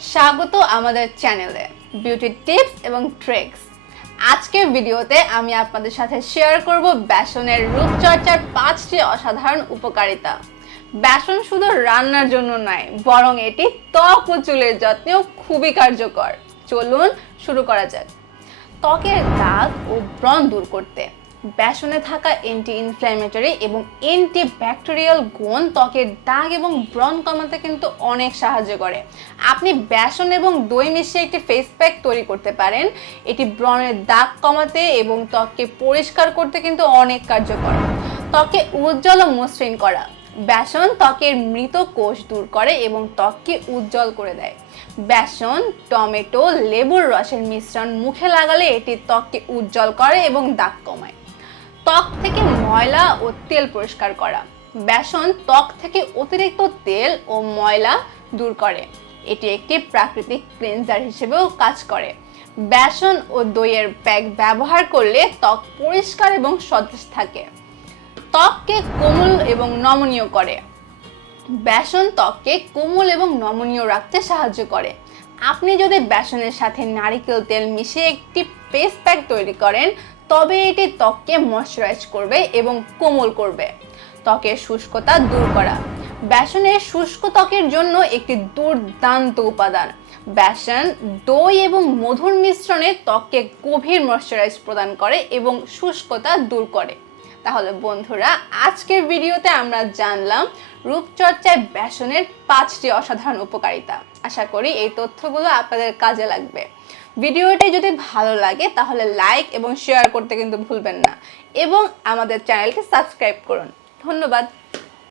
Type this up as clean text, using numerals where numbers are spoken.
স্বাগত আমাদের চ্যানেলে বিউটি টিপস এবং ট্রিক্স। আজকের ভিডিওতে আমি আপনাদের সাথে শেয়ার করব বেসনের রূপচর্চার 5টি অসাধারণ উপকারিতা। বেসন শুধু রান্নার জন্য নয়, বরং এটি ত্বক ও চুলের যত্নেও খুবই কার্যকর। চলুন শুরু করা যাক। ত্বকের দাগ ও ব্রণ দূর করতে বেসনে থাকা অ্যান্টি ইনফ্ল্যামেটরি এবং অ্যান্টি ব্যাকটেরিয়াল গুণ ত্বকের দাগ এবং ব্রণ কমাতে কিন্তু অনেক সাহায্য করে। আপনি বেসন এবং দই মিশিয়ে একটি ফেস প্যাক তৈরি করতে পারেন। এটি ব্রণের দাগ কমাতে এবং ত্বককে পরিষ্কার করতে কিন্তু অনেক কার্যকর। ত্বকে উজ্জ্বল ও মসৃণ করা বেসন ত্বকের মৃত কোষ দূর করে এবং ত্বককে উজ্জ্বল করে দেয়। বেসন, টমেটো, লেবুর রসের মিশ্রণ মুখে লাগালে এটি ত্বককে উজ্জ্বল করে এবং দাগ কমায়। ত্বক থেকে ময়লা ও তেল পরিষ্কার করা বেসন ত্বক থেকে অতিরিক্ত তেল ও ময়লা দূর করে। এটি একটি প্রাকৃতিক ক্লিনজার হিসেবেও কাজ করে। বেসন ও দইয়ের প্যাক ব্যবহার করলে ত্বক পরিষ্কার এবং সতেজ থাকে। ত্বককে কোমল এবং নমনীয় করে বেসন ত্বককে কোমল এবং নমনীয় রাখতে সাহায্য করে। আপনি যদি বেসনের সাথে নারকেল তেল মিশিয়ে একটি ফেস প্যাক তৈরি করেন, তবে এটি ত্বককে ময়শ্চারাইজ করবে এবং কোমল করবে। ত্বকের শুষ্কতা দূর করা বেসনের শুষ্ক ত্বকের জন্য একটি দুর্দান্ত উপাদান। বেসন, দই এবং মধুর মিশ্রণে ত্বককে গভীর ময়শ্চারাইজ প্রদান করে এবং শুষ্কতা দূর করে। তাহলে বন্ধুরা, আজকের ভিডিওতে আমরা জানলাম রূপচর্চায় বেসনের 5টি অসাধারণ উপকারিতা। আশা করি এই তথ্যগুলো আপনাদের কাজে লাগবে। ভিডিওটি যদি ভালো লাগে তাহলে লাইক এবং শেয়ার করতে কিন্তু ভুলবেন না এবং আমাদের চ্যানেলকে সাবস্ক্রাইব করুন। ধন্যবাদ।